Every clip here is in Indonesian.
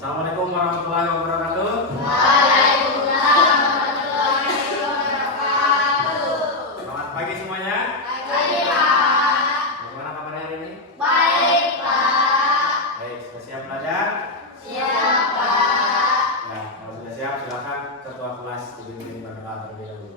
Assalamualaikum warahmatullahi wabarakatuh. Waalaikumsalam warahmatullahi wabarakatuh. Selamat pagi semuanya. Pagi, Pak. Bagaimana kabar hari ini? Baik, Pak. Baik, sudah siap belajar? Siap, Pak. Nah, kalau sudah siap, silakan ketua kelas dipimpin berdoa terlebih dahulu.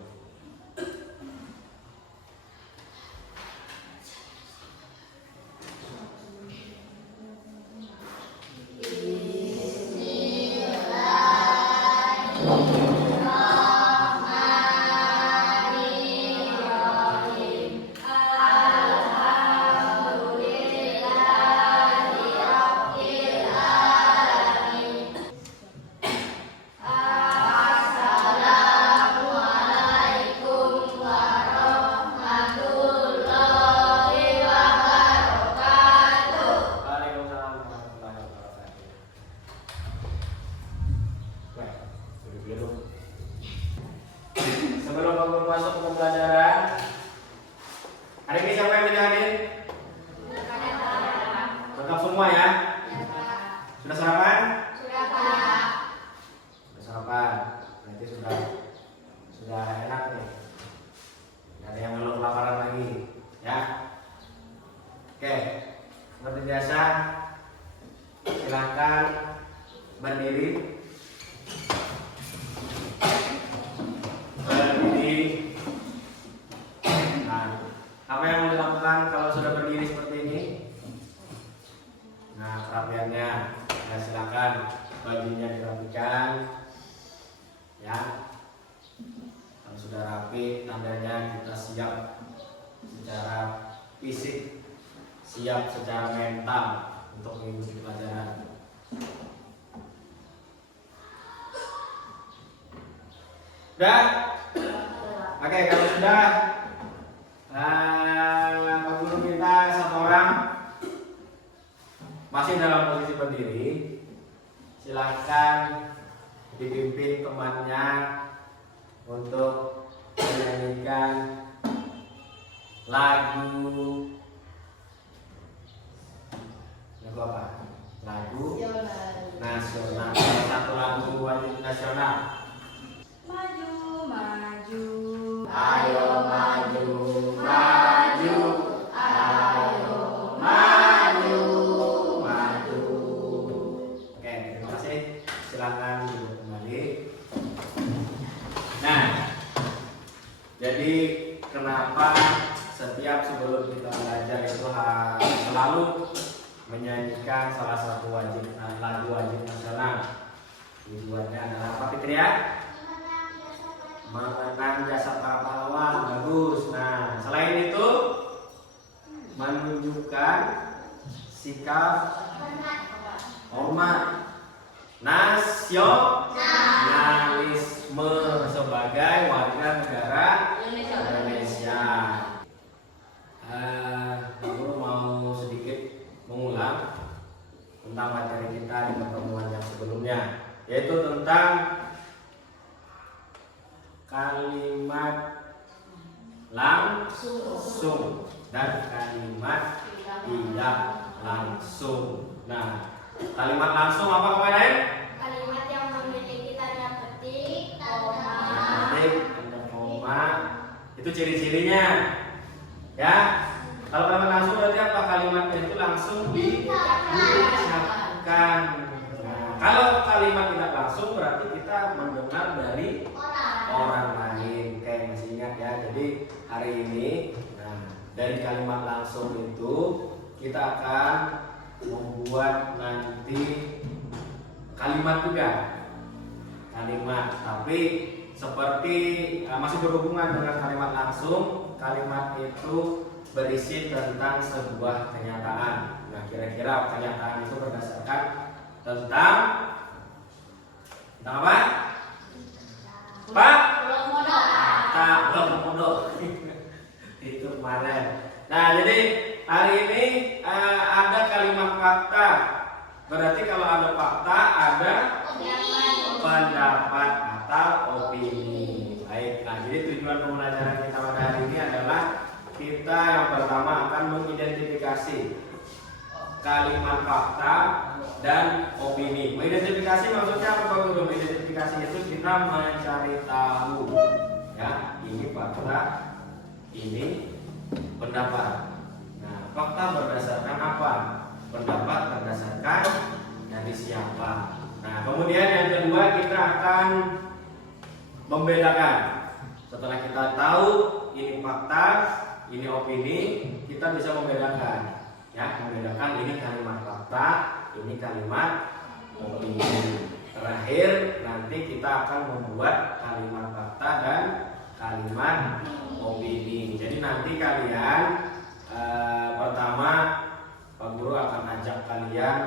Waalaikumsalam warahmatullahi wabarakatuh. Baik, duduk. Sebelum kamu masuk ke pembelajaran, hari ini siapa yang tidak hadir? Lengkap semua ya? Sudah sarapan? Sudah, Pak. Sudah sarapan. Berarti sudah enak nih. Nggak ada yang ngeluh kelaparan lagi, ya? Oke, seperti biasa, silahkan berdiri. Nah, apa yang mau dilakukan kalau sudah berdiri seperti ini? Nah, perapiannya, ya silakan bajunya dirapikan, ya. Kalau sudah rapi, tandanya kita siap secara fisik, siap secara mental untuk mengikuti pelajaran. Sudah? Oke, kalau sudah, Pak Guru minta satu orang masih dalam posisi berdiri, silahkan dipimpin temannya untuk menyanyikan lagu apa? Lagu nasional. Salah satu lagu wajib nasional. Maju, maju. Ayo maju, maju, ayo maju, maju. Oke, terima kasih. Silakan duduk kembali. Nah, jadi kenapa setiap sebelum kita belajar itu harus selalu menyanyikan salah satu lagu wajib nasional? Tujuannya adalah apa, Fitria? Mengenang jasa para pahlawan. Bagus. Nah, selain itu menunjukkan sikap hormat nasionalisme sebagai warga negara Indonesia. Aku mau sedikit mengulang tentang materi kita di pertemuan yang sebelumnya, yaitu tentang kalimat langsung dan kalimat tidak langsung. Nah, kalimat langsung apa kemarin? Kalimat yang memiliki tanda petik, Tanda koma. Itu ciri-cirinya. Ya. Kalau kalimat langsung berarti apa? Kalimatnya itu langsung diucapkan. Nah, kalau kalimat tidak langsung berarti kita mendengar dari orang lain. Kayak masih ingat ya. Jadi hari ini, dari kalimat langsung itu kita akan membuat nanti kalimat juga. Kalimat, tapi seperti masih berhubungan dengan kalimat langsung. Kalimat itu berisi tentang sebuah kenyataan. Nah, kira-kira kenyataan itu berdasarkan tentang apa? Pak? Komodo. Itu kemarin. Nah, jadi hari ini ada kalimat fakta. Berarti kalau ada fakta, ada pendapat atau opini. Baik. Nah, jadi tujuan pembelajaran kita pada hari ini adalah kita yang pertama akan mengidentifikasi kalimat fakta dan opini. Mengidentifikasi maksudnya apa Pak Guru? Mengidentifikasi itu kita mencari tahu, ya, ini fakta, ini pendapat. Nah, fakta berdasarkan apa? Pendapat berdasarkan dari siapa? Nah, kemudian yang kedua kita akan membedakan. Setelah kita tahu ini fakta, ini opini, kita bisa membedakan. Ya, membedakan ini kalimat fakta, ini kalimat opini. Terakhir nanti kita akan membuat kalimat fakta dan kalimat opini. Jadi nanti kalian pertama Pak Guru akan ajak kalian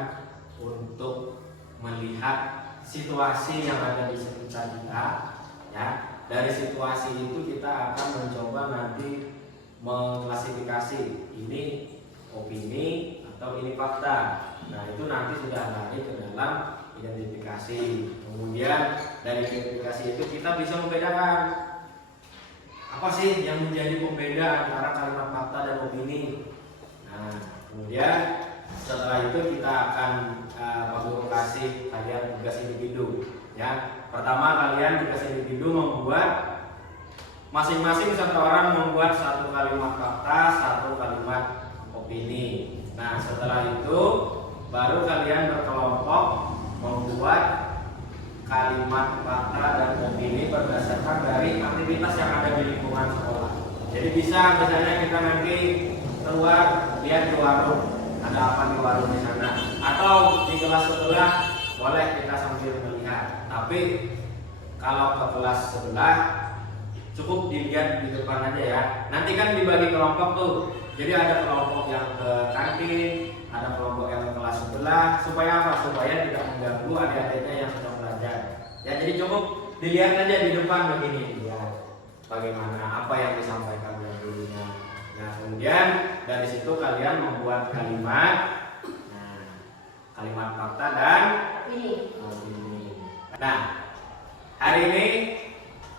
untuk melihat situasi yang ada di sekitar kita, ya. Dari situasi itu kita akan mencoba nanti mengklasifikasi ini opini atau ini fakta. Nah, itu nanti sudah lari ke dalam identifikasi. Kemudian dari identifikasi itu kita bisa membedakan apa sih yang menjadi pembeda antara kalimat fakta dan opini. Nah, kemudian setelah itu kita akan Pak Guru kasih kalian tugas individu, ya. Pertama kalian tugas individu membuat masing-masing satu orang membuat satu kalimat fakta, satu kalimat opini. Nah, setelah itu baru kalian berkelompok membuat kalimat fakta dan opini berdasarkan dari aktivitas yang ada di lingkungan sekolah. Jadi bisa misalnya kita nanti keluar lihat di warung, ada apa di warung di sana, atau di kelas sebelah boleh kita sambil melihat. Tapi kalau ke kelas sebelah cukup dilihat di depan aja ya. Nanti kan dibagi kelompok tuh. Jadi ada kelompok yang ke kantin, ada kelompok yang ke kelas sebelah. Supaya apa? Supaya tidak mengganggu adik-adiknya yang sedang belajar. Ya, jadi cukup dilihat aja di depan begini. Lihat bagaimana apa yang disampaikan oleh gurunya. Nah, kemudian dari situ kalian membuat kalimat. Nah, kalimat fakta dan opini. Nah, hari ini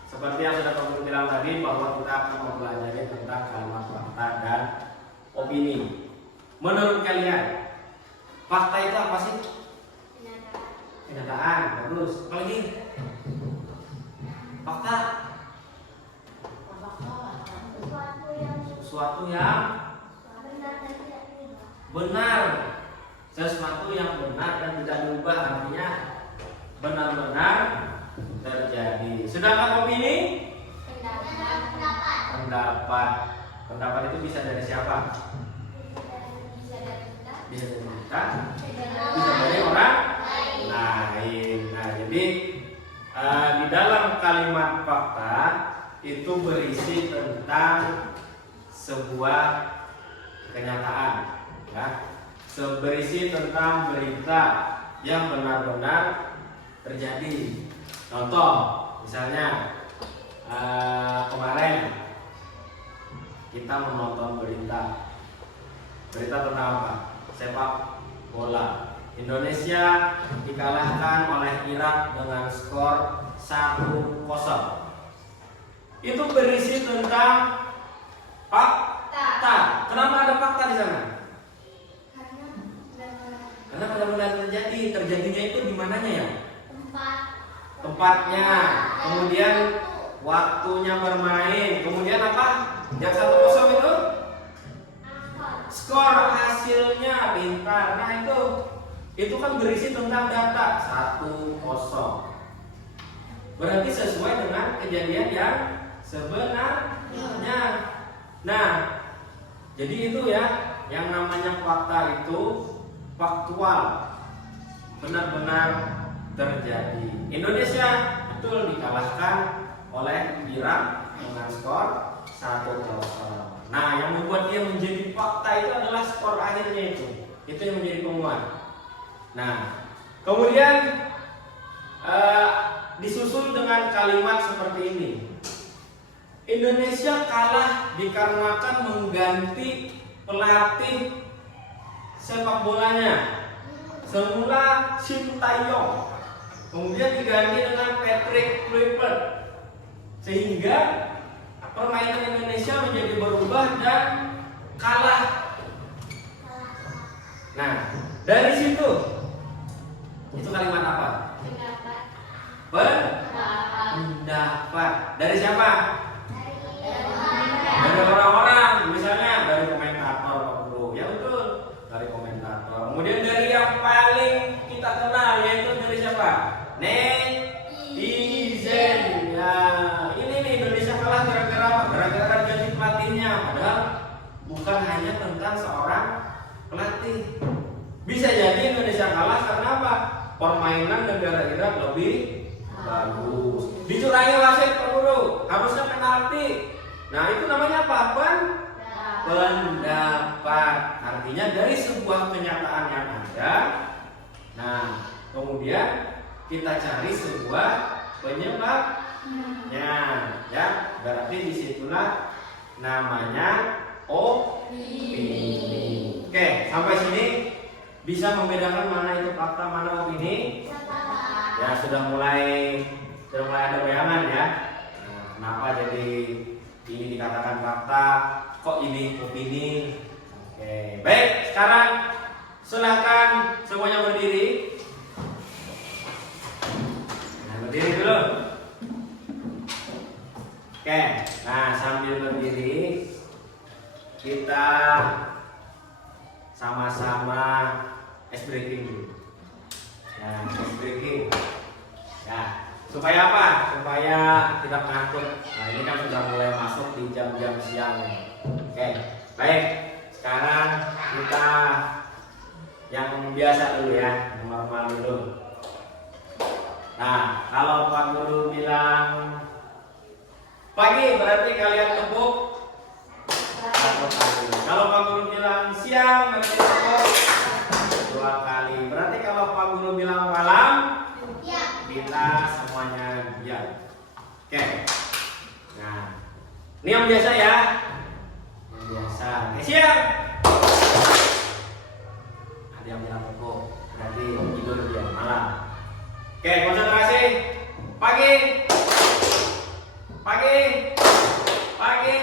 seperti yang sudah Pak Guru bilang tadi bahwa kita akan mempelajari tentang kalimat fakta dan opini. Menurut kalian, fakta itu apa sih? Kenyataan. Bagus. Apalagi? Fakta sesuatu yang benar, sesuatu yang benar dan tidak diubah, artinya benar-benar terjadi. Sedangkan opini, pendapat itu bisa dari siapa? Bisa dari kita, bisa dari orang lain. Nah, jadi di dalam kalimat fakta itu berisi tentang sebuah kenyataan, ya, berisi tentang berita yang benar-benar terjadi. Contoh, misalnya kemarin kita menonton berita tentang apa? Sepak bola. Indonesia dikalahkan oleh Irak dengan skor 1-0. Itu berisi tentang fakta. Kenapa ada fakta di sana? Karena benar-benar terjadi. Terjadinya itu di mananya ya? Tempatnya, kemudian waktunya bermain, kemudian apa? Yang 1-0 itu skor hasilnya pintar. Nah, itu kan berisi tentang data 1-0. Berarti sesuai dengan kejadian yang sebenarnya. Nah, jadi itu ya yang namanya fakta itu faktual, benar-benar terjadi. Indonesia betul dikalahkan oleh Irak dengan skor 1-0. Nah, yang membuat dia menjadi fakta itu adalah skor akhirnya itu. Itu yang menjadi penguat. Nah, kemudian disusul dengan kalimat seperti ini. Indonesia kalah dikarenakan mengganti pelatih sepak bolanya. Semula Sintayong, kemudian diganti dengan Patrick Kluivert, sehingga permainan Indonesia menjadi berubah dan kalah. Nah, dari situ Itu kalimat apa? Pendapat. Pendapat. Dari siapa? Dari Dari orang-orang. Misalnya dari komentator, Pak Guru. Ya betul. Dari komentator. Kemudian dari yang paling kita kenal, yaitu dari siapa? Netizen. Ya, ini nih Indonesia kalah gara-gara apa? Gara-gara ganti pelatihnya. Padahal bukan hanya tentang seorang pelatih. Bisa jadi Indonesia kalah karena apa? Permainan negara Irak lebih bagus. Dicurangi wasit, Pak Guru. Harusnya penalti. Nah, itu namanya apa? Pendapat. Artinya dari sebuah kenyataan yang ada. Nah, kemudian kita cari sebuah penyebabnya, ya. Berarti disitulah namanya opini. Oke, sampai sini bisa membedakan mana itu fakta, mana opini? Ya, sudah mulai ada bayangan ya. Nah, kenapa jadi ini dikatakan fakta, kok ini opini? Oke, baik. Sekarang silahkan semuanya berdiri. Nah, berdiri dulu. Oke, nah sambil berdiri kita sama-sama ice breaking dulu. Nah, ice breaking. Ya, supaya apa? Supaya tidak menakut. Nah, ini kan sudah mulai masuk di jam-jam siang. Oke, baik. Sekarang kita yang biasa dulu ya, yang normal dulu. Nah, kalau Pak Guru bilang pagi berarti kalian tepuk 1 kali. Kalau Pak Guru bilang siang berarti tepuk 2 kali. Berarti kalau Pak Guru bilang malam, kita semuanya diam. Oke. Nah, ini yang biasa ya. Yang biasa. Oke, siang. Ada yang bilang tepuk, berarti tidur dia malam. Oke, konsentrasi. Pagi. Pagi. Pagi.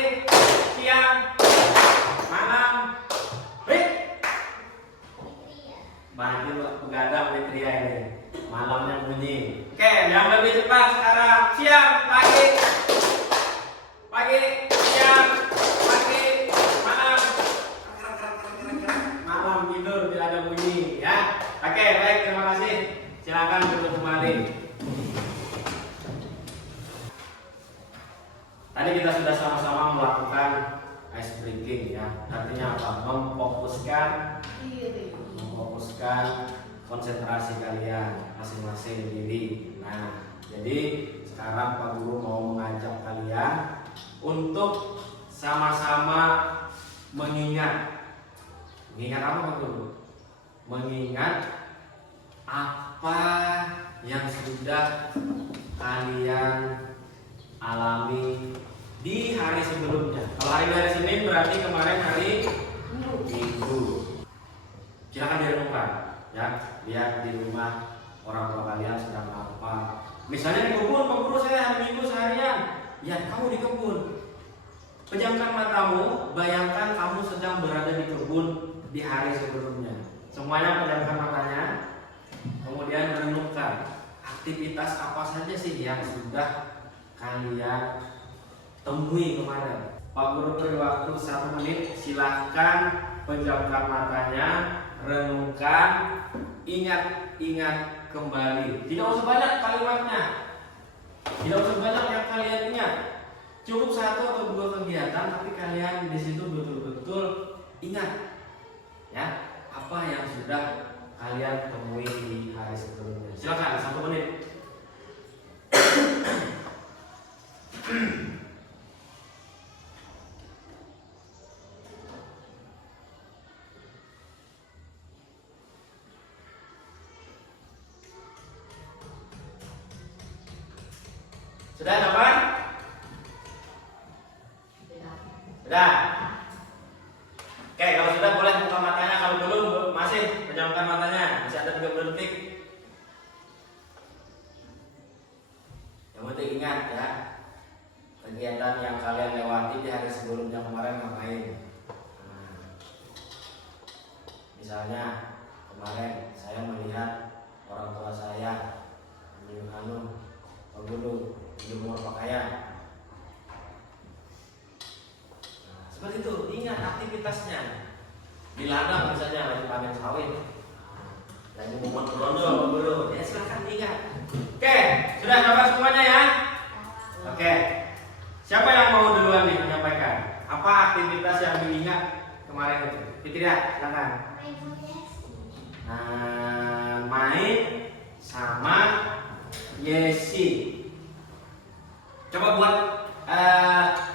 Siang. Malam. Break. Berarti begadang Fitria ini. Malamnya bunyi. Oke, yang lebih cepat sekarang. Siang, pagi. Pagi, siang, pagi, malam. Malam tidur tidak ada bunyi ya. Oke, baik, terima kasih. Silakan duduk kembali. Tadi kita sudah sama-sama melakukan ice breaking ya. Artinya apa? Memfokuskan konsentrasi kalian masing-masing diri. Nah, jadi sekarang Pak Guru mau mengajak kalian untuk sama-sama mengingat. Mengingat apa, Pak Guru? Mengingat apa yang sudah kalian alami di hari sebelumnya. Kalau hari Senin berarti kemarin hari Minggu. Silakan direnungkan ya, lihat di rumah orang tua kalian sedang apa. Misalnya di kebun, Pak Guru saya hari Minggu seharian. Ya, kamu di kebun. Pejamkan matamu, bayangkan kamu sedang berada di kebun di hari sebelumnya. Semuanya pejamkan matanya. Kemudian renungkan aktivitas apa saja sih yang sudah kalian temui kemarin. Pak Guru beri waktu 1 menit. Silahkan pejamkan matanya, renungkan, ingat kembali. Tidak usah banyak kalimatnya, tidak usah banyak yang kalian ingat. Cukup 1 atau 2 kegiatan, tapi kalian di situ betul-betul ingat ya apa yang sudah kalian temui di hari sebelumnya. Silakan 1 menit. Sudah dapat? Sudah. Oke, kalau sudah boleh buka matanya. Kalau belum masih pejamkan matanya. Masih ada 30 detik. Yang penting ingat ya, kegiatan yang kalian lewati di hari sebelumnya kemarin ngapain. Misalnya kemarin saya melihat orang tua Penggulu, jemur pakaian. Nah, seperti itu. Ingat aktivitasnya. Di ladang misalnya lagi panen sawit. Lagi mau berondol, penggulu. Ya silakan ingat. Oke, sudah dapat semuanya ya? Oke. Siapa yang mau duluan nih menyampaikan? Apa aktivitas yang diingat kemarin itu? Fitria, silakan. Main sama Yesi. Coba buat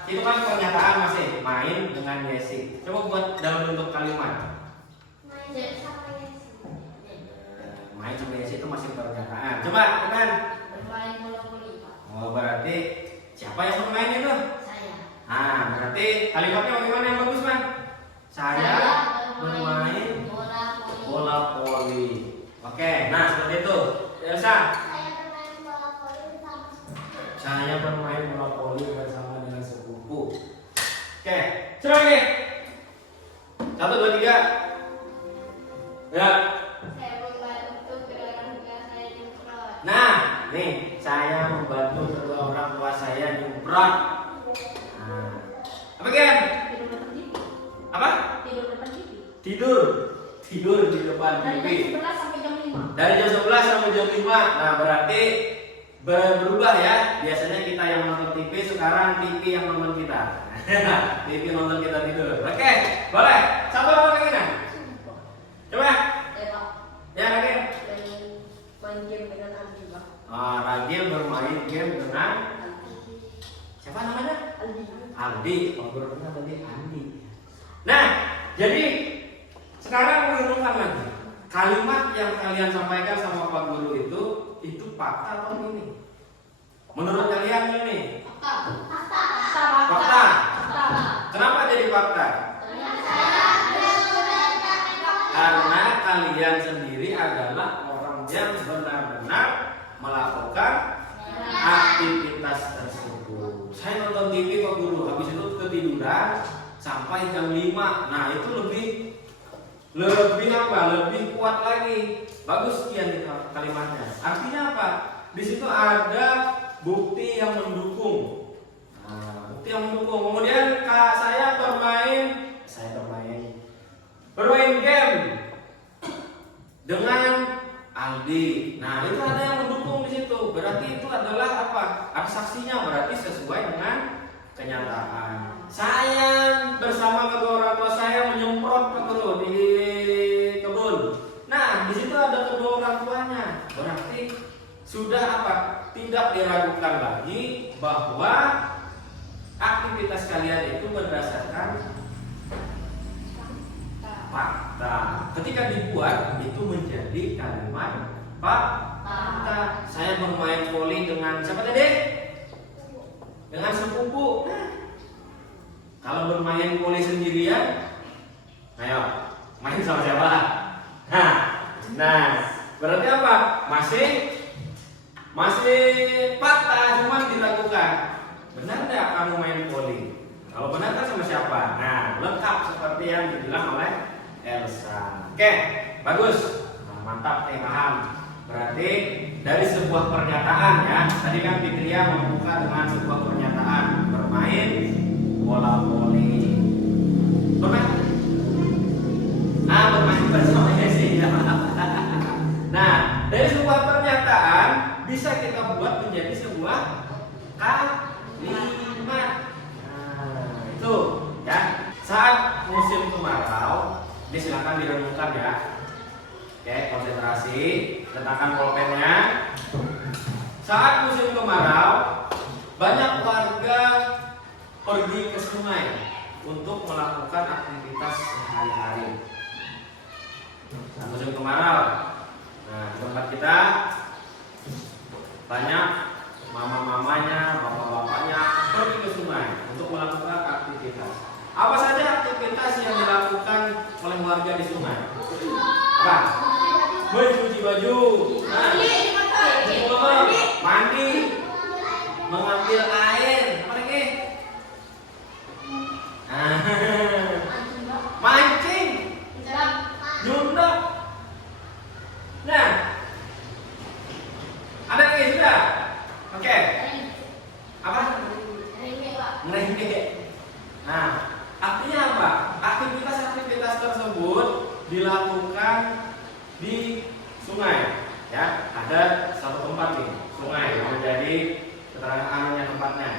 itu kan pernyataan masih main dengan Yesi. Coba buat dalam bentuk kalimat. Main sama Yesi itu masih pernyataan. Coba kan? Bermain monopoli. Oh, berarti siapa yang bermain itu? Saya. Berarti kalimatnya bagaimana yang bagus, Man? Saya bermain bola voli. Oke, nah seperti itu. Elsa. Saya bermain bola voli bersama dengan sepupu. Oke, coba lagi. 1, 2, 3. Ya. Saya membantu kedua orang tua saya nyemprot. Nah, nih saya membantu kedua orang tua saya nyemprot. Nah, apa Ken? Tidur depan TV. Apa? Tidur depan TV. Tidur di depan Dari TV. jam 11 sampai jam 5. Dari jam 11 sampai jam 5. Nah, berarti berubah ya. Biasanya kita yang nonton TV, sekarang TV yang nonton kita. TV nonton kita tidur. Oke, boleh. Satu apa lagi nih? Coba. Ya, lagi. Main game dengan Aldi, Bang. Ragil bermain game dengan siapa namanya? Aldi. Oh, berarti tadi Andi. Nah, jadi sekarang renungkan lagi. Kalimat yang kalian sampaikan sama Pak Guru itu fakta atau ini? Menurut kalian ini? Fakta. Kenapa jadi fakta? Karena kalian sendiri adalah orang yang benar-benar melakukan aktivitas tersebut. Saya nonton TV Pak Guru, habis itu ketiduran sampai jam 5. Nah, itu lebih apa? Lebih kuat lagi. Bagus sekian kalimatnya. Artinya apa? Di situ ada bukti yang mendukung. Nah, bukti yang mendukung. Kemudian saya bermain game dengan Aldi. Nah, itu ada yang mendukung di situ. Berarti itu adalah apa? Ada saksinya, berarti sesuai dengan kenyataan. Saya bersama kedua orang tua saya menyemprot Pak Guru di kebun. Nah, di situ ada kedua orang tuanya. Berarti sudah apa? Tidak diragukan lagi bahwa aktivitas kalian itu berdasarkan fakta. Ketika dibuat itu menjadi kalimat fakta. Saya bermain voli dengan siapa tadi? Dengan sepupu. Kalau bermain voli sendirian, ayo main sama siapa? Nah, berarti apa? Masih fakta, cuma diragukan. Benar nggak kamu main voli? Kalau benar kan sama siapa? Nah, lengkap seperti yang dibilang oleh Elsa. Oke, bagus. Nah, mantap, paham. Berarti dari sebuah pernyataan ya. Tadi kan Fitria membuka dengan sebuah pernyataan bermain bola voli. Bermain bersama Yesi. Nah, dari sebuah pernyataan bisa kita buat menjadi sebuah kalimat. Nah, itu ya. Saat musim kemarau, ini silakan direnungkan ya. Oke, konsentrasi, letakkan pulpennya. Saat musim kemarau, banyak warga pergi ke sungai untuk melakukan aktivitas sehari-hari. Saat musim kemarau, nah di tempat kita banyak mama-mamanya, bapak-bapaknya pergi ke sungai untuk melakukan aktivitas. Apa saja aktivitas yang dilakukan oleh warga di sungai? Apa? Mencuci baju, mandi, mengambil air, apa lagi? Mancing, nyunduk. Nah, ada lagi tidak? Oke. Apa? Merengek. Nah, artinya apa? Aktivitas-aktivitas tersebut dilakukan di sungai. Ya, ada satu tempat nih, sungai yang menjadi keterangan anunya tempatnya.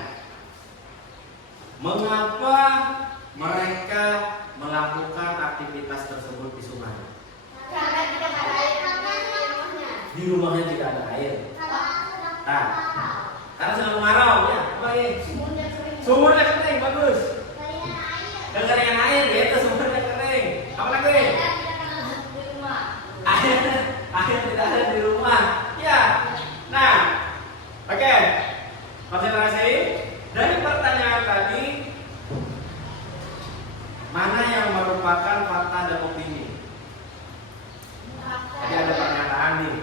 Mengapa mereka melakukan aktivitas tersebut di sungai? Karena tidak ada air di rumahnya. Di rumahnya tidak ada air. Nah, karena sedang kemarau ya. Baik. Sumurnya kering, bagus. Kekeringan air, itu sumurnya kering. Apa lagi? Air tidak ada di rumah. Ya. Nah, oke. Konsentrasi. Dari pertanyaan tadi, mana yang merupakan fakta dan opini? Tadi ada pernyataan nih.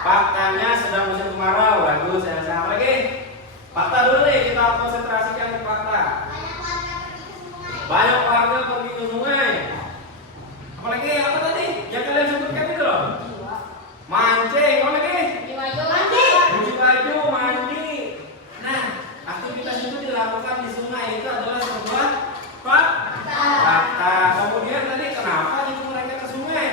Faktanya sedang musim kemarau. Bagus, saya sama lagi. Fakta dulu nih, kita konsentrasikan di fakta. Banyak warga pergi ke sungai. Apalagi apa tadi? Yang kalian sebutkan itu loh. Mancing, apa lagi? Cuci baju, mandi. Nah, aktivitas itu dilakukan di sungai itu adalah sebuah fakta. Kemudian tadi kenapa itu mereka ke sungai?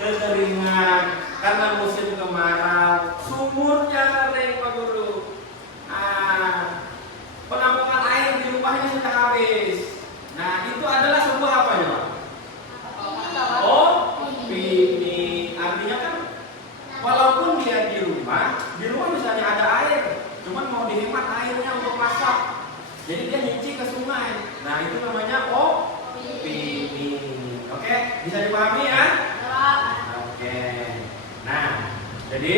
Kekeringan, karena musim kemarau, sumurnya kering Pak Guru. Penampungan air di rumahnya sudah habis. Nah, itu adalah sebuah apa ya Pak? Opini. Artinya kan walaupun dia di rumah misalnya ada air, cuman mau dihemat airnya untuk masak. Jadi dia nyuci ke sungai. Nah, itu namanya opini. Oke, bisa dipahami ya? Oke. Nah, jadi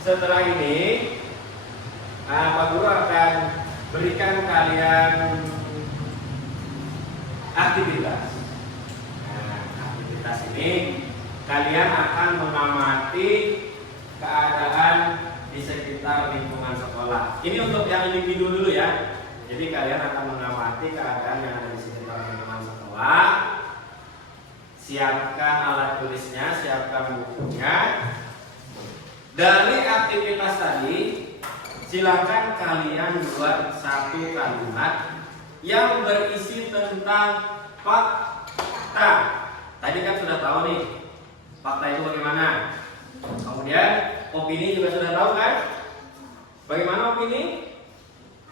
setelah ini Pak Guru akan berikan kalian aktivitas. Nah, aktivitas ini kalian akan mengamati keadaan di sekitar lingkungan sekolah. Ini untuk yang individu dulu ya. Jadi kalian akan mengamati keadaan yang ada di sekitar lingkungan sekolah. Siapkan alat tulisnya, siapkan bukunya. Dari aktivitas tadi, silakan kalian buat satu kalimat yang berisi tentang fakta. Tadi kan sudah tahu nih fakta itu bagaimana. Kemudian opini juga sudah tahu kan? Bagaimana opini?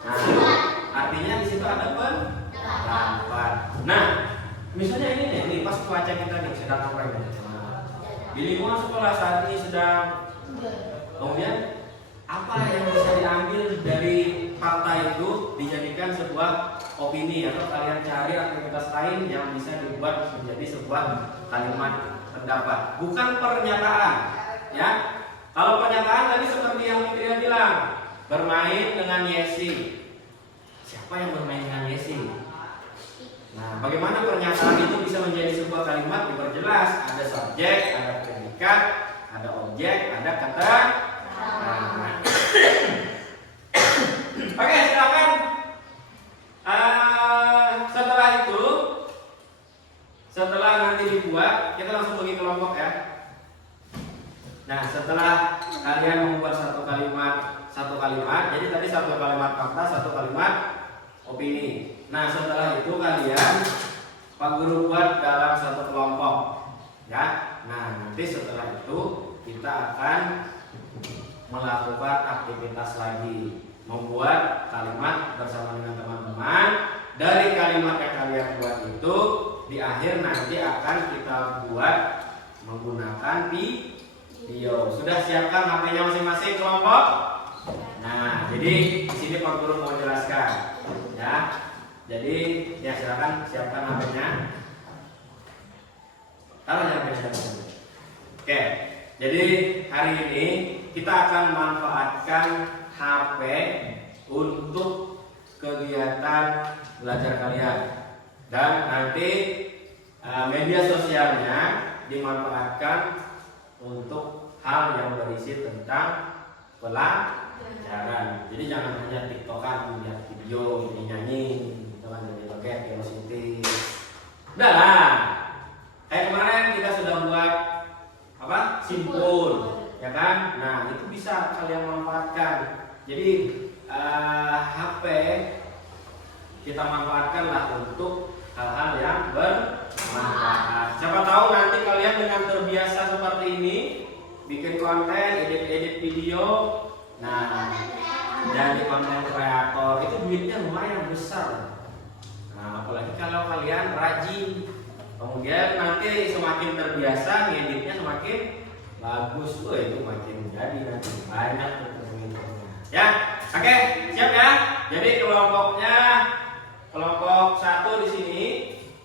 Nah, artinya di situ ada pendapat. Nah, misalnya ini pas cuaca kita nih sedang apa ini? Di lingkungan sekolah saat ini sedang. Kemudian apa yang bisa diambil dari fakta itu dijadikan sebuah opini atau kalian cari aktivitas lain yang bisa dibuat menjadi sebuah kalimat pendapat, bukan pernyataan ya. Kalau pernyataan tadi seperti yang Fitria bilang, bermain dengan Yesi. Siapa yang bermain dengan Yesi? Nah, bagaimana pernyataan itu bisa menjadi sebuah kalimat? Diperjelas, ada subjek, ada predikat, ada objek, ada kata. Nah. Oke, silakan. Setelah nanti dibuat, kita langsung bagi kelompok ya. Nah, setelah kalian membuat satu kalimat, jadi tadi satu kalimat fakta, satu kalimat opini. Nah, setelah itu kalian Pak Guru buat dalam satu kelompok, ya. Nah, nanti setelah itu kita akan melakukan aktivitas lagi, membuat kalimat bersama dengan teman-teman. Dari kalimat yang kalian buat itu di akhir nanti akan kita buat menggunakan video. Sudah siapkan HP-nya masing-masing kelompok? Nah, jadi di sini Pak Guru mau jelaskan, ya. Jadi ya silakan siapkan HP-nya. Taruh HP-nya. Oke. Jadi hari ini kita akan manfaatkan HP untuk kegiatan belajar kalian, dan nanti media sosialnya dimanfaatkan untuk hal yang berisi tentang pelajaran. Jadi jangan hanya tiktokan, lihat video, nyanyi, gitu kan, jadi pakai velocity. Udah lah, kayak kemarin kita sudah buat apa? Simpul. ya kan? Nah, itu bisa kalian manfaatkan. Jadi HP kita manfaatkanlah untuk hal-hal yang bermanfaat. Siapa tahu nanti kalian dengan terbiasa seperti ini bikin konten, edit video, nah jadi konten kreator itu duitnya lumayan besar. Nah, apalagi kalau kalian rajin, kemudian nanti semakin terbiasa ngeditnya semakin bagus, itu makin jadi nanti banyak pengikutnya. Ya, oke, siap ya. Jadi kelompok 1 di sini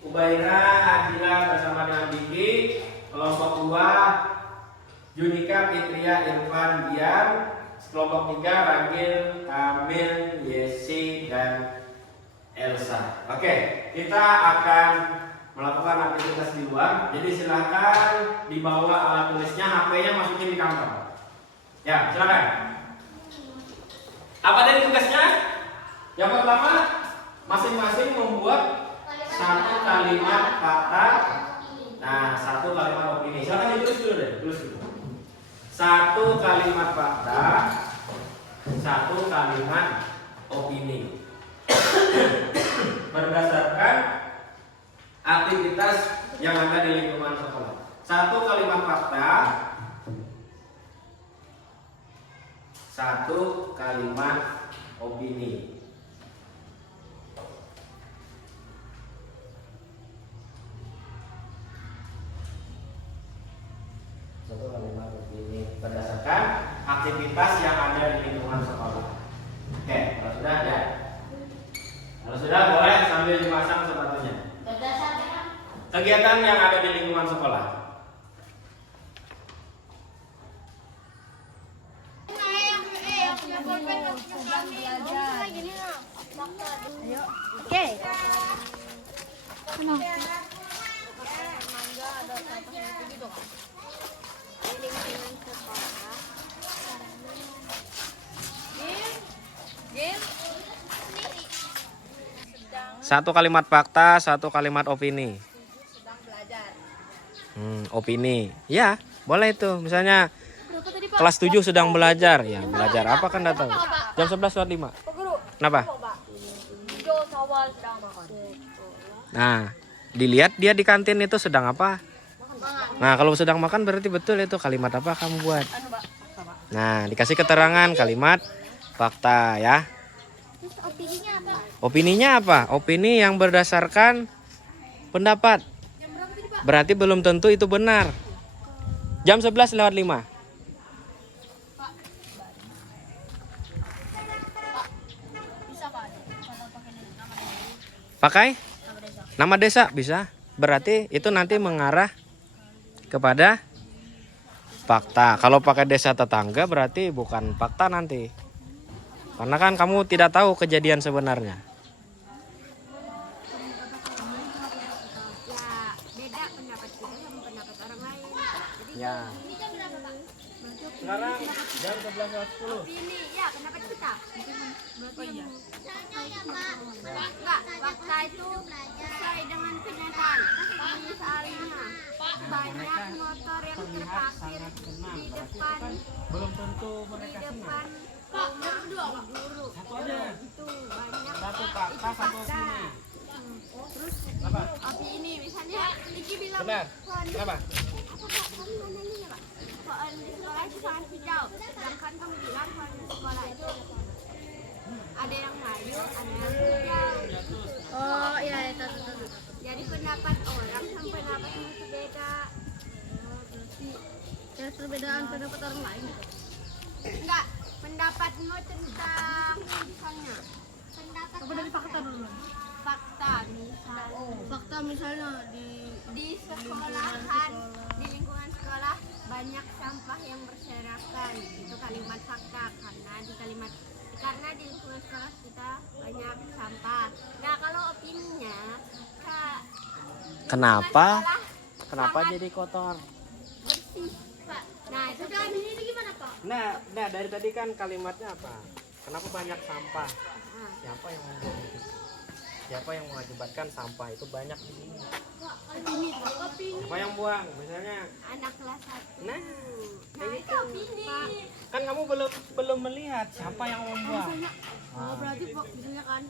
Ubaira, Adila bersama dengan Diki. Kelompok 2 Junika, Fitria, Irfan, Dian. Kelompok 3 Ragil, Kamil, Yesi, dan Elsa. Oke, kita akan melakukan aktivitas di luar. Jadi silahkan dibawa alat tulisnya, HP-nya masukin di kantong. Ya, silakan. Apa tadi tugasnya? Yang pertama, masing-masing membuat satu kalimat fakta. Nah, satu kalimat opini. Silakan ditulis dulu deh, tulis dulu. Satu kalimat fakta, satu kalimat opini. Berdasarkan aktivitas yang ada di lingkungan sekolah. Satu kalimat fakta, satu kalimat opini. Satu kalimat opini berdasarkan aktivitas yang ada di lingkungan sekolah. Oke, kalau sudah ya. Kalau sudah boleh sambil dipasang sepatunya. Berdasarkan Kegiatan yang ada di lingkungan sekolah. Oke. Satu kalimat fakta, satu kalimat opini. Sedang belajar. Opini. Ya, boleh itu. Misalnya kelas 7 sedang belajar. Ya, belajar apa kan enggak tahu. Jam 11.05. Pak Guru. Kenapa? Jo sawal sedang makan. Nah, dilihat dia di kantin itu sedang apa? Nah, kalau sedang makan berarti betul itu kalimat apa kamu buat. Nah, dikasih keterangan kalimat fakta ya. Terus opininya apa? Opininya apa? Opini yang berdasarkan pendapat. Berarti belum tentu itu benar. Jam 11.05. Bisa Pak? Kalau pakai nama Pakai desa. nama desa bisa. Berarti itu nanti mengarah kepada fakta. Kalau pakai desa tetangga berarti bukan fakta nanti. Karena kan kamu tidak tahu kejadian sebenarnya. Ya, beda pendapat kita sama pendapat orang lain. Jadi Ya. ini kan berapa Pak? Sekarang jam 11.10. Ini ya pendapat kita. Oh iya. Enggak, fakta itu sesuai dengan kenyataan. Misalnya banyak motor yang terparkir di depan Belum tentu di depan rumah guru. Satu aja. Itu banyak. Satu fakta, satu opini. Terus Apa? opini misalnya Iki bilang Benar. pohon Kenapa? pohon mana ini ya Pak? Pohon di sekolah itu sangat hijau. Sedangkan kamu bilang pohon di sekolah itu ada yang layu, ada yang hijau. Oh iya tahu. Jadi pendapat orang sama pendapat yang berbeda. Berarti perbedaan pendapat orang lain gitu? Enggak, pendapatmu tentang misalnya. Apa dari fakta dulu? Fakta misalnya. Fakta misalnya di sekolahan, di lingkungan sekolah banyak sampah yang berserakan. Itu kalimat fakta karena di lingkungan sekolah kita banyak sampah. Nah, kalau opininya Kenapa? sekolah Kenapa sangat jadi kotor? bersih, Pak. Nah, itu kan ini gimana, Pak? Nah, dari tadi kan kalimatnya apa? Kenapa banyak sampah? Nah, Siapa yang membuat itu? siapa yang mengakibatkan sampah itu banyak di sini. Opini. Siapa yang buang? Misalnya Anak kelas 1. nah, kayak Nah, gitu. opini. Kan kamu belum melihat siapa yang membuang. Misalnya, oh berarti misalnya kan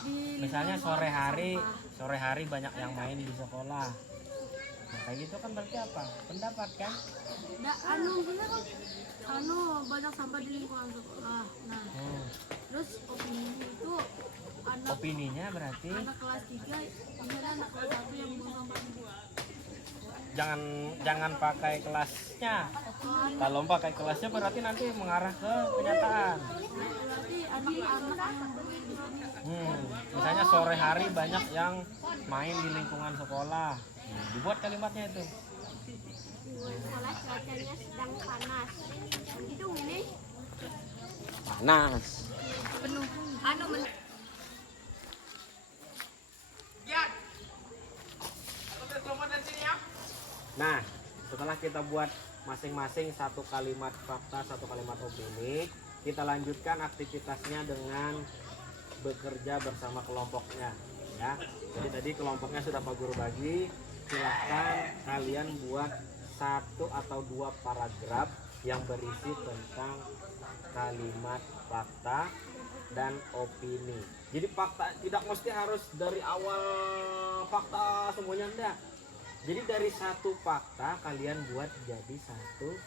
di Misalnya lingkungan sampah. sore hari banyak yang main di sekolah. Nah, kayak gitu kan berarti apa? Pendapat kan? Misalnya kan banyak sampah di lingkungan sekolah. Nah, terus opini itu anak Opininya berarti anak kelas 3, misalnya anak kelas 1 yang buang sampah. jangan pakai kelasnya. Kalau pakai kelasnya berarti nanti mengarah ke kenyataan. Berarti anak-anak yang buang di sini. Misalnya sore hari banyak yang main di lingkungan sekolah. Dibuat kalimatnya itu. Sekolah cuacanya sedang panas. Hidung ini Panas. penuh. Nah, setelah kita buat masing-masing satu kalimat fakta, satu kalimat opini, kita lanjutkan aktivitasnya dengan bekerja bersama kelompoknya. Ya, jadi tadi kelompoknya sudah Pak Guru bagi. Silahkan kalian buat 1 atau 2 paragraf yang berisi tentang kalimat fakta dan opini. Jadi fakta tidak mesti harus dari awal fakta semuanya, enggak. Jadi dari 1 fakta kalian buat jadi 1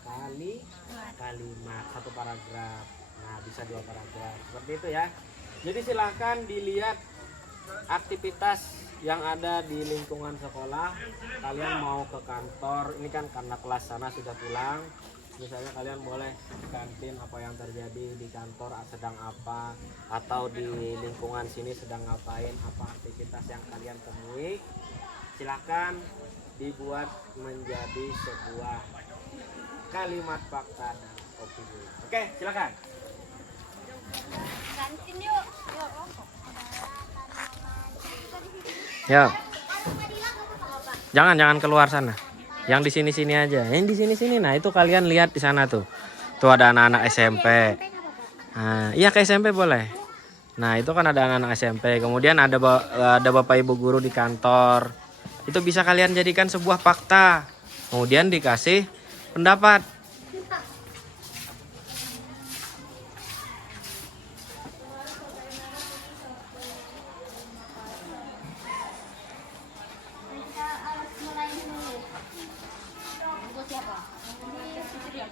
kalimat, 1 paragraf. Nah, bisa 2 paragraf. Seperti itu ya. Jadi silahkan dilihat aktivitas yang ada di lingkungan sekolah. Kalian mau ke kantor, ini kan karena kelas sana sudah pulang. Misalnya kalian boleh kantin apa yang terjadi di kantor sedang apa, atau di lingkungan sini sedang ngapain, apa aktivitas yang kalian temui. Silakan dibuat menjadi sebuah kalimat fakta dan opini. Oke, silakan. Kantin yuk. Ya. Jangan keluar sana. Yang di sini-sini aja. Yang di sini-sini. Nah, itu kalian lihat di sana tuh. Tuh ada anak-anak SMP. Nah, iya ke SMP boleh. Nah, itu kan ada anak-anak SMP. Kemudian ada Bapak Ibu guru di kantor. Itu bisa kalian jadikan sebuah fakta. Kemudian dikasih pendapat.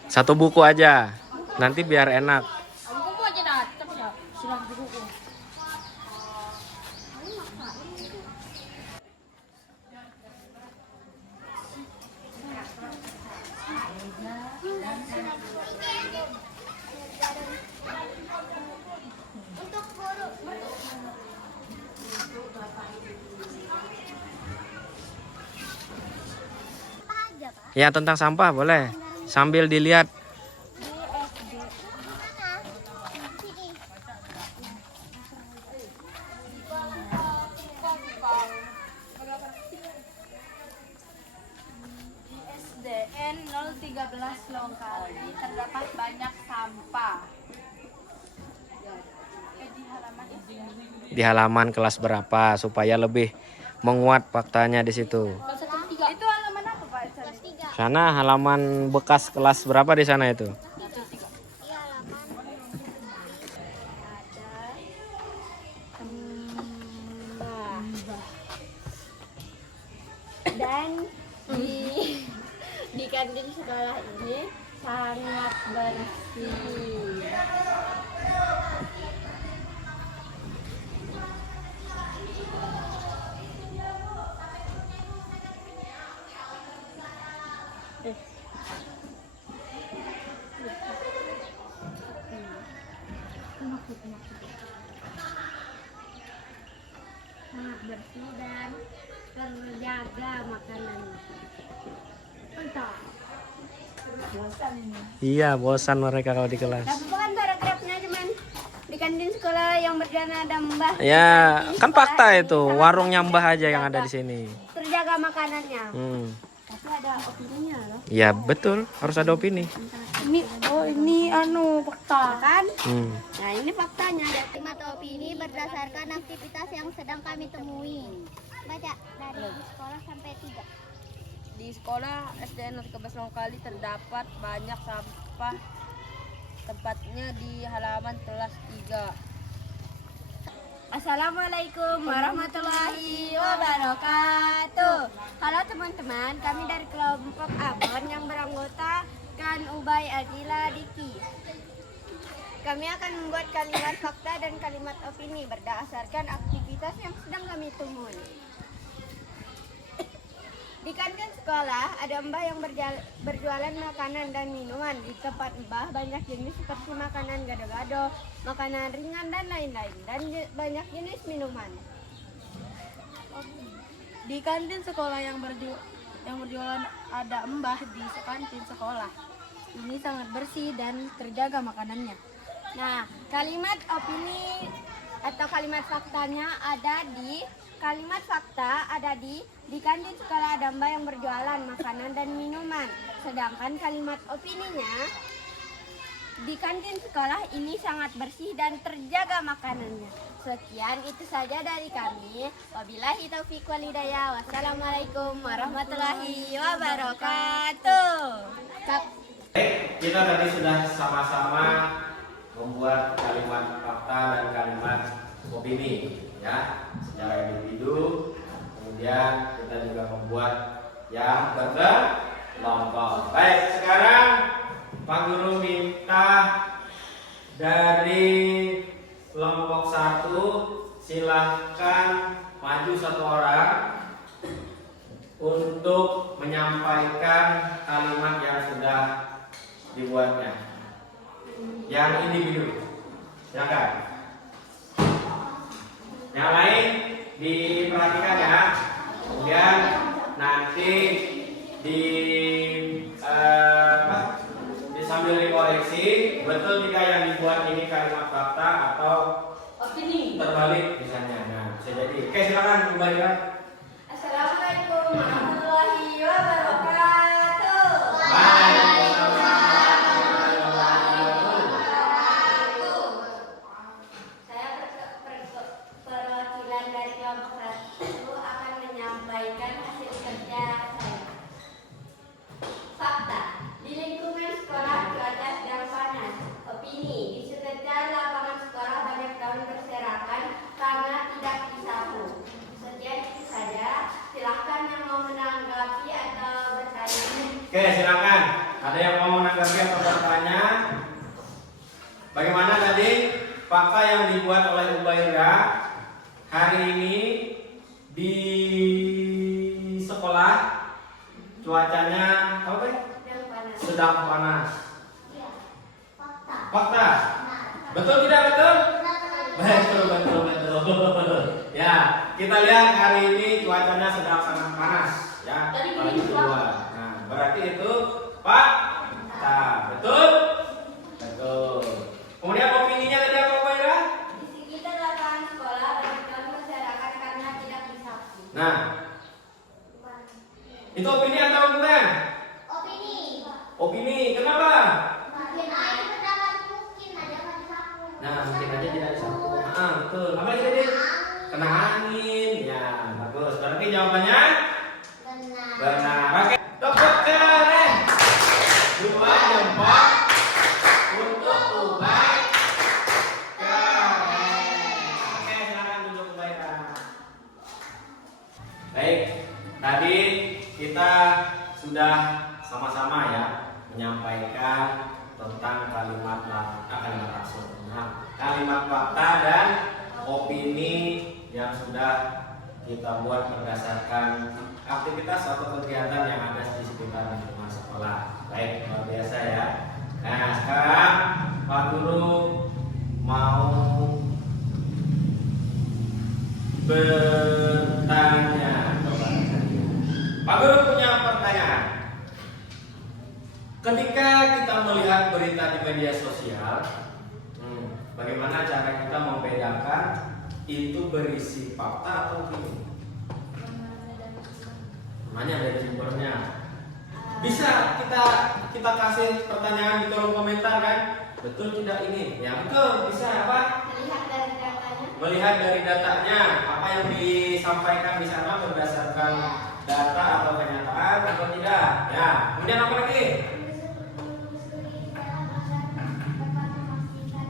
Satu buku aja. Nanti biar enak. Buku aja dah, tapi ya sudah buku. Ya, tentang sampah boleh. Sambil dilihat. SDN 013 Longkali terdapat banyak sampah. Di halaman kelas berapa supaya lebih menguat faktanya di situ. Itu halaman apa Pak? Kelas 3. Sana halaman bekas kelas berapa di sana itu? Iya, halaman ada dan di kantin sekolah ini sangat bersih. Sangat bersih dan terjaga makanannya. Entah. Bosan ini. Iya, bosan mereka kalau di kelas. Tapi bukan paragrafnya cuman di kantin sekolah yang berjana ada mbah. Ya, kan fakta itu. Warungnya Mbah aja yang ada di sini. Terjaga makanannya. Hmm. Tapi ada opininya loh. Ya, betul. Harus ada opini. Tentang Ini fakta kan? Hmm. Nah, ini faktanya. Kalimat opini berdasarkan aktivitas yang sedang kami temui. Baca dari sekolah sampai 3. Di sekolah SDN Negeri Kebas Kali terdapat banyak sampah, tempatnya di halaman kelas 3. Assalamualaikum warahmatullahi wabarakatuh. Halo teman-teman, kami dari kelompok Abon yang beranggotakan Ubay, Adila, Diki. Kami akan membuat kalimat fakta dan kalimat opini berdasarkan aktivitas yang sedang kami temui. Di kantin sekolah ada mbah yang berjualan makanan dan minuman. Di tempat mbah banyak jenis seperti makanan gado-gado, makanan ringan dan lain-lain, dan banyak jenis minuman. Di kantin sekolah yang berjualan ada mbah di kantin sekolah. Ini sangat bersih dan terjaga makanannya. Nah, kalimat opini atau kalimat faktanya ada di kalimat fakta ada di kantin sekolah ada mbak yang berjualan makanan dan minuman. Sedangkan kalimat opininya, di kantin sekolah ini sangat bersih dan terjaga makanannya. Sekian itu saja dari kami. Wabillahi taufiq wal hidayah. Wassalamualaikum warahmatullahi wabarakatuh. Baik, kita tadi sudah sama-sama membuat kalimat fakta dan kalimat opini ya secara individu. Kemudian kita juga membuat yang berkelompok. Baik, sekarang Pak Guru minta dari kelompok 1 silahkan maju 1 orang untuk menyampaikan kalimat yang sudah dibuatnya. Yang individu, silakan. Yang lain diperhatikan ya. Kemudian nanti sambil dikoreksi betul jika yang dibuat ini kalimat fakta atau opini terbalik misalnya. Nah, bisa jadi. Oke, silakan Bu Baira. Assalamualaikum warahmatullahi wabarakatuh. Saya perwakilan dari kelompok 1 akan menyampaikan hasil kerja saya. Fakta, di lingkungan sekolah cuaca sedang panas. Opini, di sekitar lapangan sekolah banyak daun berserakan karena tidak disapu. Sekian itu saja. Silahkan yang mau menanggapi atau bertanya. Oke, silakan. Ada yang mau menanggapi atau bertanya? Bagaimana tadi fakta yang dibuat oleh Ubaira hari ini di sekolah cuacanya apa ya? Sedang panas. Fakta. Betul tidak betul? Betul. Ya, kita lihat hari ini cuacanya sedang sangat panas ya. Apalagi di luar. Nah, berarti itu fakta. Betul? Betul. Kemudian opininya tadi apa, Pak Ira? Di sekitar lapangan sekolah banyak daun berserakan karena tidak disapu. Nah, itu opini atau bukan? Opini. Opini. Kenapa? Mungkin aja terdapat mungkin aja kan disapu. Nah, mungkin aja tidak disapu. Ah, betul. Apa lagi tadi? Kena angin. Ya, bagus. Berarti jawabannya Benar. benar. Oke. Tepuk keren. 2 jempol untuk Ubay. Keren. Oke, silakan duduk Ubay. Baik. Tadi kita sudah sama-sama ya menyampaikan tentang kalimat langsung. Nah, kalimat fakta dan opini yang sudah kita buat berdasarkan aktivitas atau kegiatan yang ada di sekitar lingkungan sekolah. Baik, luar biasa ya. Nah, sekarang Pak Guru mau bertanya. Pak Guru punya pertanyaan. Ketika kita melihat berita di media sosial, bagaimana cara kita membedakan itu berisi fakta atau opini? Mana dari sumbernya? Bisa kita kasih pertanyaan di kolom komentar kan? Betul tidak ini? Ya betul, bisa apa? Melihat dari datanya. Melihat dari datanya, apa yang disampaikan di sana berdasarkan data atau kenyataan atau tidak? Ya, kemudian apa lagi?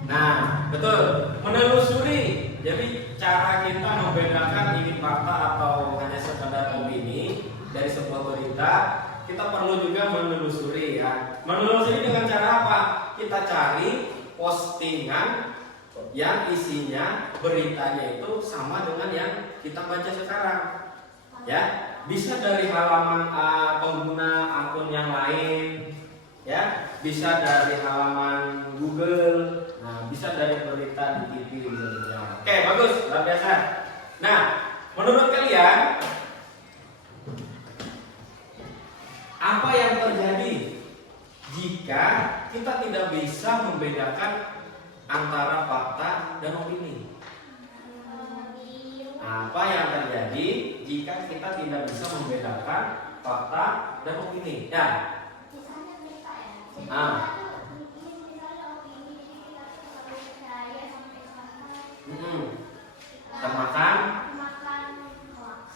Nah, betul, menelusuri. Jadi cara kita membedakan ini fakta atau hanya sekadar opini dari sebuah berita, kita perlu juga menelusuri ya. Menelusuri dengan cara apa? Kita cari postingan yang isinya beritanya itu sama dengan yang kita baca sekarang. Ya, bisa dari halaman pengguna akun yang lain, ya, bisa dari halaman Google, nah, bisa dari berita di TV bisa juga. Oke, bagus, luar biasa. Nah, menurut kalian apa yang terjadi jika kita tidak bisa membedakan antara fakta dan opini? Apa yang terjadi jika kita tidak bisa membedakan fakta dan opini? Ya.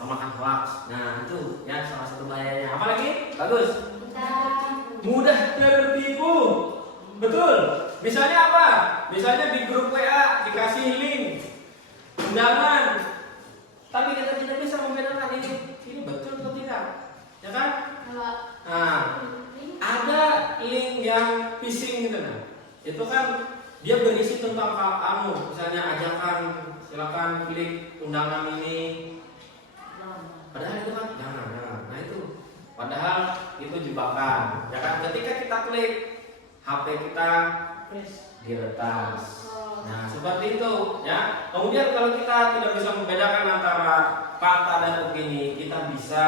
Termakan hoax. Nah, itu ya salah satu bahayanya. Apa lagi? Bagus. Mudah tertipu. Betul. Misalnya apa? Misalnya di grup WA dikasih link undangan, tapi kita tidak bisa membedakan ini betul atau tidak, ya kan? Nah, ada link yang phishing gitu kan. Itu kan dia berisi tentang misalnya ajakan silakan klik undangan ini. Padahal itu kan jangan. Nah itu, padahal itu jebakan, ya kan? Ketika kita klik, HP kita diretas. Nah seperti itu, ya. Kemudian kalau kita tidak bisa membedakan antara fakta dan opini, kita bisa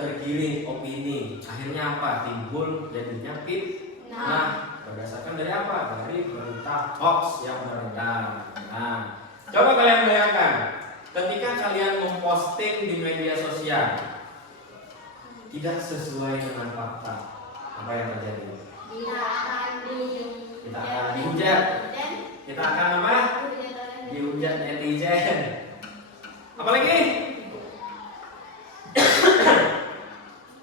tergiring opini. Akhirnya apa? Timbul jadinya fitnah. Berdasarkan dari apa? Dari berita hoax yang beredar. Nah, coba kalian bayangkan, ketika kalian memposting di media sosial tidak sesuai dengan fakta, apa yang terjadi? Kita akan dihujat. Kita akan apa? Dihujat netizen. Apalagi?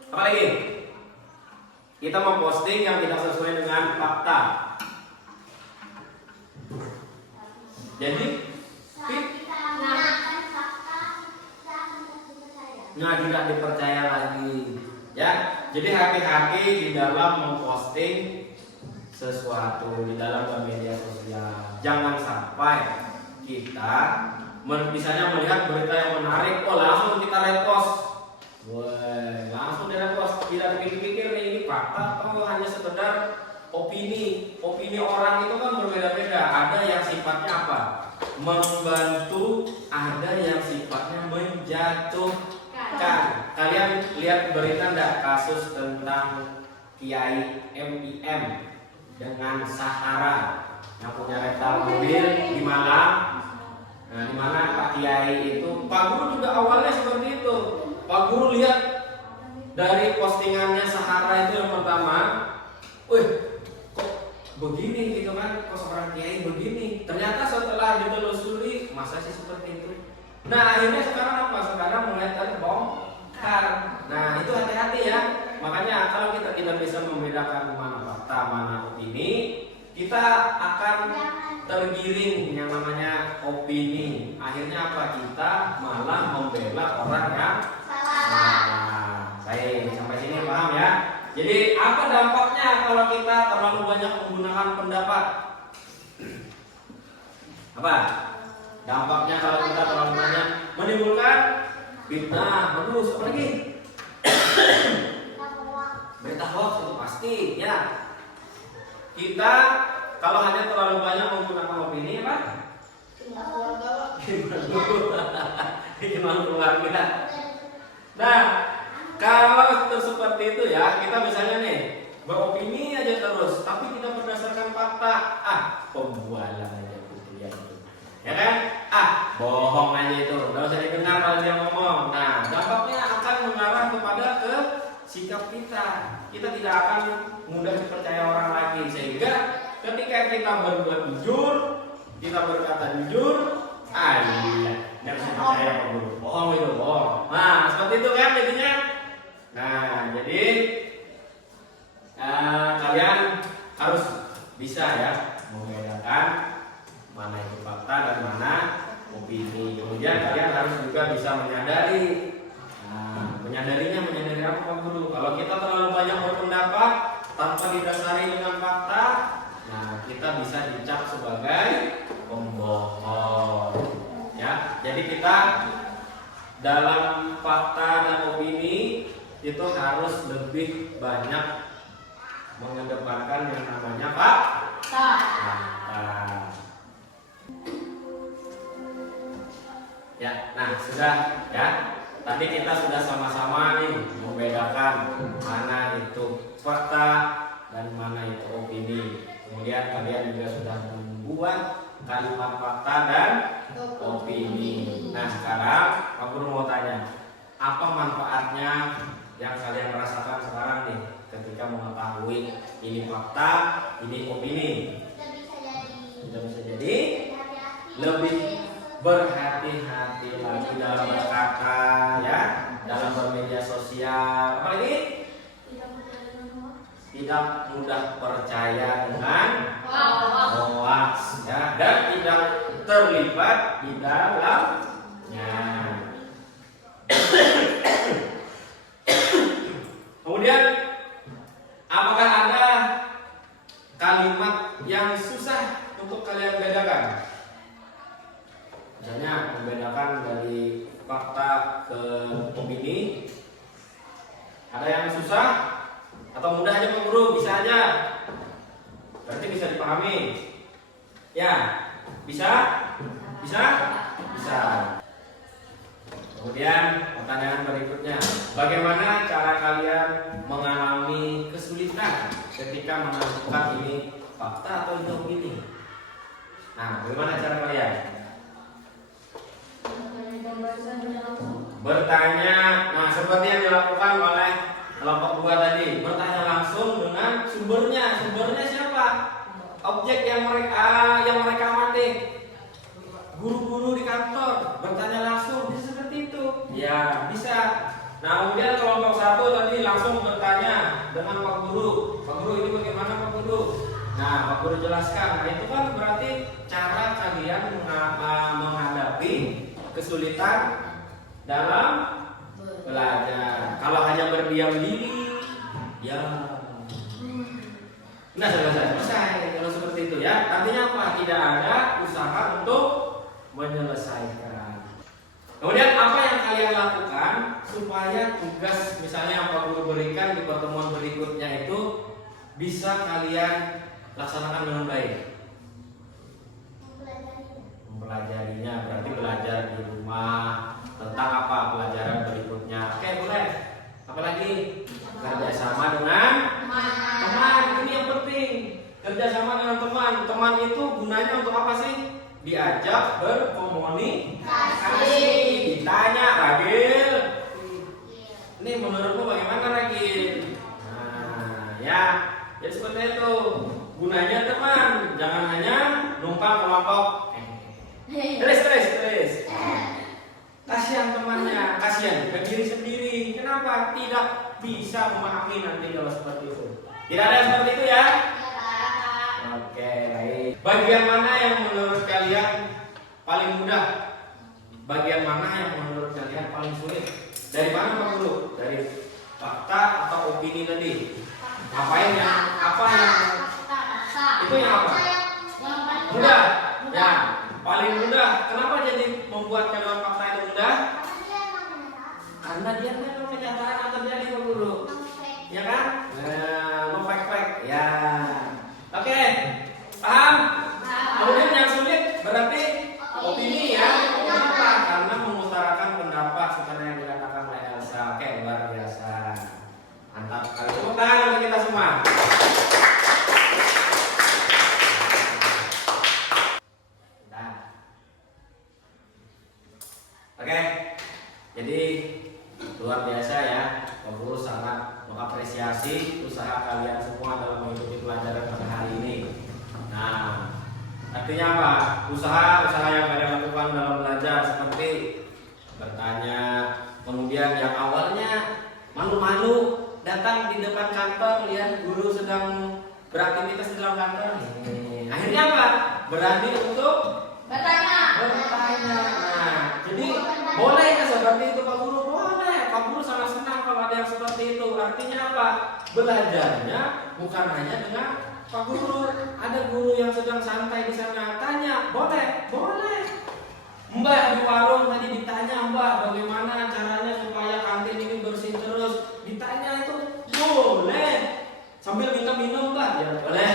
Apalagi? Kita memposting yang tidak sesuai dengan fakta. Jadi tidak dipercaya lagi, ya. Jadi hati-hati di dalam memposting sesuatu di dalam media sosial. Jangan sampai kita misalnya melihat berita yang menarik, langsung kita repost. Langsung di-repost, tidak dipikir-pikir nih ini fakta atau hanya sekedar opini. Opini orang itu kan berbeda-beda. Ada yang sifatnya apa? Membantu, ada yang sifatnya menjatuhkan. Kalian lihat berita enggak kasus tentang Kiai MIM dengan Sahara yang punya rental mobil di Malang. Nah, di mana Pak Kiai itu, Pak Guru juga awalnya seperti itu. Pak Guru lihat dari postingannya Sahara itu yang pertama, kok begini gitu kan, kok seorang kiai begini. Ternyata setelah ditelusuri, masa sih seperti itu. Nah akhirnya sekarang apa? Sekarang mulai terbongkar. Nah itu hati-hati ya. Makanya kalau kita tidak bisa membedakan mana fakta, mana opini, kita akan tergiring yang namanya opini. Akhirnya apa? Kita malah membela orang yang salah. Baik, sampai sini paham ya? Jadi apa dampaknya kalau kita terlalu banyak menggunakan pendapat? Apa? Dampaknya kalau kita terlalu banyak menimbulkan fitnah. Bagus, apa lagi? Berita hoax itu pasti ya. Kita kalau hanya terlalu banyak menggunakan opini apa? Gimana keluarga? Nah, kalau seperti itu ya, kita misalnya nih beropini aja terus, tapi tidak berdasarkan fakta. Pembualan aja gitu ya. Ya kan? Bohong aja itu. Enggak usah didengar kalau dia ngomong. Nah, dampaknya akan mengarah kepada sikap kita. kita tidak akan mudah dipercaya orang lagi. Sehingga ketika kita berbuat jujur, kita berkata jujur, nggak bisa percaya Pak Guru. Bohong itu, bohong. Nah, seperti itu kan jadinya. Nah, jadi kalian harus bisa ya membedakan mana itu fakta dan mana opini. Kemudian kalian harus juga bisa menyadari. Nah, menyadari apa Pak Guru? Kalau kita terlalu banyak berpendapat tanpa didasari dengan fakta, nah kita bisa dicap sebagai pembohong. Ya, jadi kita dalam fakta dan opini itu harus lebih banyak mengedepankan yang namanya fakta. Ya, nah sudah ya. Tadi kita sudah sama-sama nih membedakan mana itu fakta dan mana itu opini. Kemudian kalian juga sudah membuat kalimat fakta dan opini. Nah sekarang Pak Guru mau tanya, apa manfaatnya yang kalian rasakan sekarang nih ketika mengetahui ini fakta, ini opini? Kita bisa jadi lebih berhati-hati lagi dalam berkata, ya, dalam bermedia sosial. Apalagi tidak mudah percaya dengan hoax, ya, dan tidak terlibat di dalamnya. Kemudian, apakah ada kalimat yang susah untuk kalian bedakan? Misalnya membedakan dari fakta ke opini. Ada yang susah atau mudah aja Pak Guru? Bisa aja. Berarti bisa dipahami. Ya, bisa? Bisa? Bisa. Kemudian pertanyaan berikutnya, bagaimana cara kalian mengalami kesulitan ketika menentukan ini fakta atau itu opini? Nah, bagaimana cara kalian? Bertanya, nah seperti yang dilakukan oleh kelompok 2 tadi, bertanya langsung dengan sumbernya. Sumbernya siapa? Objek yang mereka amati. Guru-guru di kantor bertanya langsung, bisa seperti itu? Ya, bisa. Nah, kemudian kelompok 1 tadi langsung bertanya dengan Pak Guru. Pak Guru, ini bagaimana Pak Guru? Nah, Pak Guru jelaskan. Nah, itu kan berarti cara kalian menghadapi kesulitan dalam belajar. Kalau hanya berdiam diri, ya nah selesai. Kalau seperti itu ya, artinya apa? Tidak ada usaha untuk menyelesaikan. Kemudian apa yang kalian lakukan supaya tugas misalnya yang Pak Guru berikan di pertemuan berikutnya itu bisa kalian laksanakan dengan baik? Mempelajarinya, berarti belajar di rumah tentang apa pelajaran berikutnya. Oke, boleh. Apalagi kerjasama dengan teman, ini yang penting. Kerjasama dengan teman. Teman itu gunanya untuk apa sih? Diajak berkomunikasi. Ditanya, Ragil, ini menurutmu bagaimana Ragil? Nah, ya, jadi seperti itu. Gunanya teman, jangan hanya numpang kelompok. Terus. Kasihan temannya, kasihan ke diri sendiri. Kenapa? Tidak bisa memahami nanti kalau seperti itu. Tidak ada yang seperti itu ya? Oke, baik. Bagian mana yang menurut kalian paling mudah? Bagian mana yang menurut kalian paling sulit? Dari mana Pak Guru? Dari fakta atau opini tadi? Apa yang itu yang apa? Mudah. Ya, paling mudah. Kenapa jadi membuat kalimat fakta itu mudah? Karena dia memang kenyataan yang terjadi Pak Guru. Ya kan? No fake. Ya. Oke. Paham? Kemudian yang sulit berarti opini ya. Kenapa? Karena mengutarakan pendapat seperti yang dikatakan oleh Elsa. Oke, luar biasa. Mantap sekali. Tepuk tangan untuk kita semua. Oke, jadi luar biasa ya, Pak Guru sangat mengapresiasi artinya apa? Usaha yang kalian lakukan dalam belajar seperti bertanya, kemudian yang awalnya malu-malu datang di depan kantor lihat guru sedang beraktivitas di dalam kantor. Akhirnya apa? Berani untuk bertanya. Nah, jadi boleh ya seperti itu Pak Guru? Boleh. Pak Guru sangat senang kalau ada yang seperti itu. Artinya apa? Belajarnya bukan hanya dengan Pak Guru. Ada guru yang sedang santai di sana, tanya, boleh? Boleh. Mbak di warung tadi ditanya, Mbak bagaimana caranya supaya kantin ini bersih terus? Ditanya itu boleh. Sambil minum Mbak, ya boleh.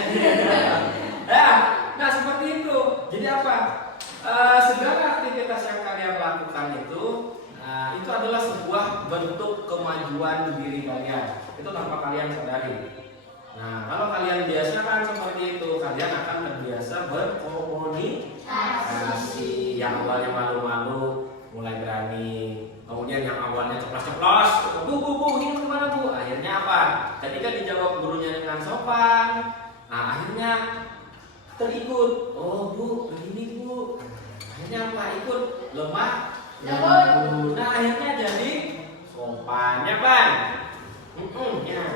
Ya, nah seperti itu. Jadi apa? Segala aktivitas yang kalian lakukan itu adalah sebuah bentuk kemajuan diri kalian. Itu tanpa kalian sadari. Nah, kalau kalian biasakan seperti itu, kalian akan terbiasa berkomunikasi. Yang awalnya malu-malu, mulai berani. Kemudian yang awalnya ceplos-ceplos, bu, ini kemana bu? Akhirnya apa? Ketika dijawab gurunya dengan sopan, nah akhirnya terikut. Oh bu, begini bu. Akhirnya apa? Ikut lemah. Nah akhirnya jadi sopan, ya kan? Ya.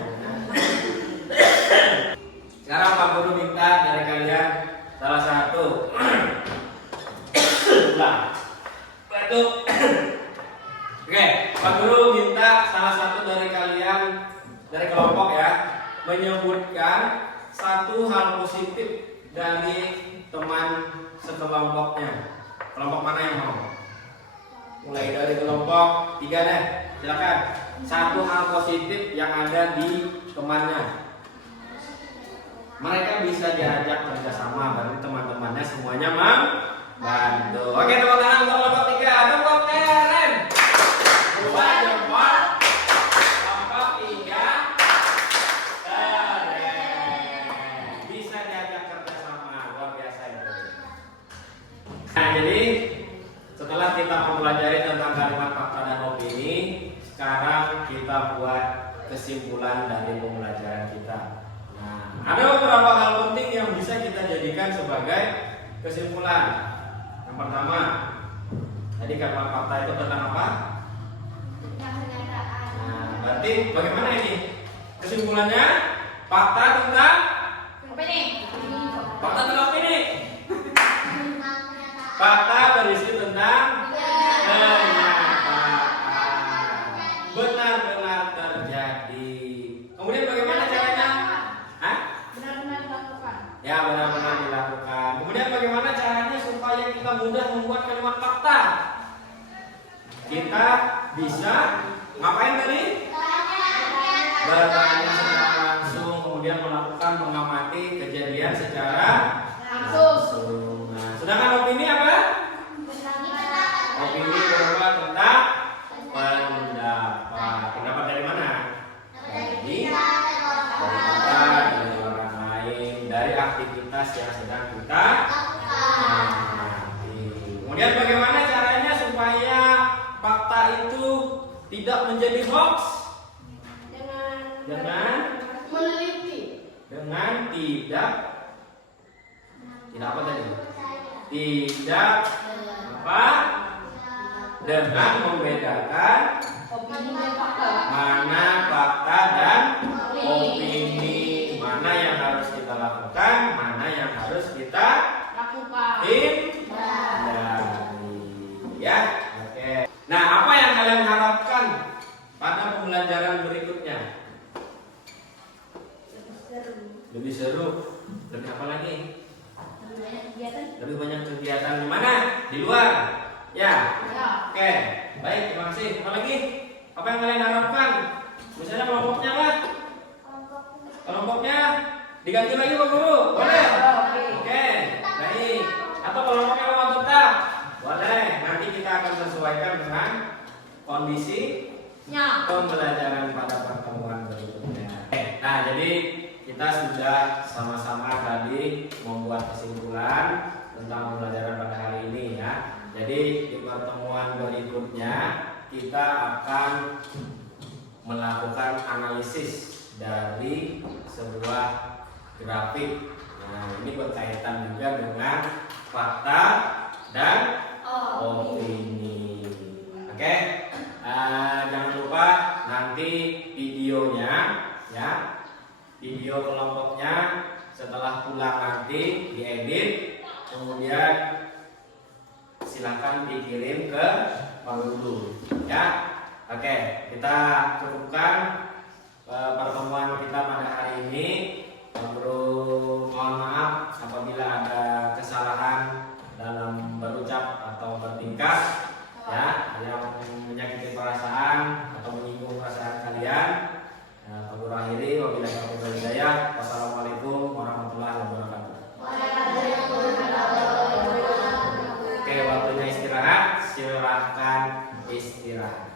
Sekarang Pak Guru minta dari kalian salah satu batuk. Oke, Pak Guru minta salah satu dari kalian dari kelompok ya menyebutkan satu hal positif dari teman sekelompoknya. Kelompok mana yang mau? Mulai dari kelompok 3 deh, silakan. Satu hal positif yang ada di temannya. Mereka bisa diajak kerjasama, berarti teman-temannya semuanya membantu. Oke, tepuk tangan untuk kelompok 3. Tepuk keren. 2 jempol. Kelompok 3. Keren. Bisa diajak kerjasama, luar biasa itu. Nah, jadi setelah kita mempelajari tentang kalimat fakta dan opini, sekarang kita buat kesimpulan dari pembelajaran kita. Ada beberapa hal penting yang bisa kita jadikan sebagai kesimpulan. Yang pertama, tadi kalimat fakta itu tentang apa? Nah, berarti bagaimana ini? Kesimpulannya, fakta tentang opini. Fakta tentang opini. Fakta berisi tentang kenyataan. Benar-benar terjadi. Kemudian bagaimana caranya? Ya, benar-benar dilakukan. Kemudian bagaimana caranya supaya kita mudah membuat kalimat fakta? Kita bisa ngapain tadi? Bertanya secara langsung, kemudian melakukan mengamati kejadian secara langsung. Nah, sedangkan opini apa? Opini berupa tentang pendapat. Pendapat dari mana? Dari aktivitas yang sedang kita amati. Kemudian bagaimana caranya supaya fakta itu tidak menjadi hoax? Dengan meneliti. Dengan tidak apa tadi? Tidak apa? Dengan membedakan mana fakta dan opini. Mana yang harus kita lakukan, mana yang harus kita hindari. Ya, oke. Nah, apa yang kalian harapkan pada pembelajaran berikutnya? Lebih seru. Lebih apa lagi? Lebih banyak kegiatan di mana? Di luar. Ya. Oke. Baik, terima kasih. Apa lagi? Apa yang kalian harapkan? Misalnya kelompoknya lah. Kelompoknya diganti lagi Pak Guru? Boleh? Oke, baik. Atau kelompoknya mau tetap? Boleh. Nanti kita akan sesuaikan dengan kondisi pembelajaran pada pertemuan berikutnya. Nah, jadi kita sudah sama-sama tadi membuat kesimpulan tentang pembelajaran pada hari ini ya. Jadi di pertemuan berikutnya kita akan melakukan analisis dari sebuah grafik. Nah, ini ini berkaitan juga dengan fakta dan opini. Oke, jangan lupa nanti videonya ya, video kelompoknya setelah pulang nanti diedit, kemudian silahkan dikirim ke Pak Guru ya. Oke, kita cukupkan pertemuan kita pada hari ini. Pak Guru mohon maaf apabila ada kesalahan dalam berucap atau bertingkah ya, yang menyakiti perasaan atau menyinggung perasaan kalian. Pak Guru akhiri, wabillahi taufiq wal hidayah. Wassalamualaikum warahmatullahi wabarakatuh. Oke, waktunya istirahat, silahkan istirahat.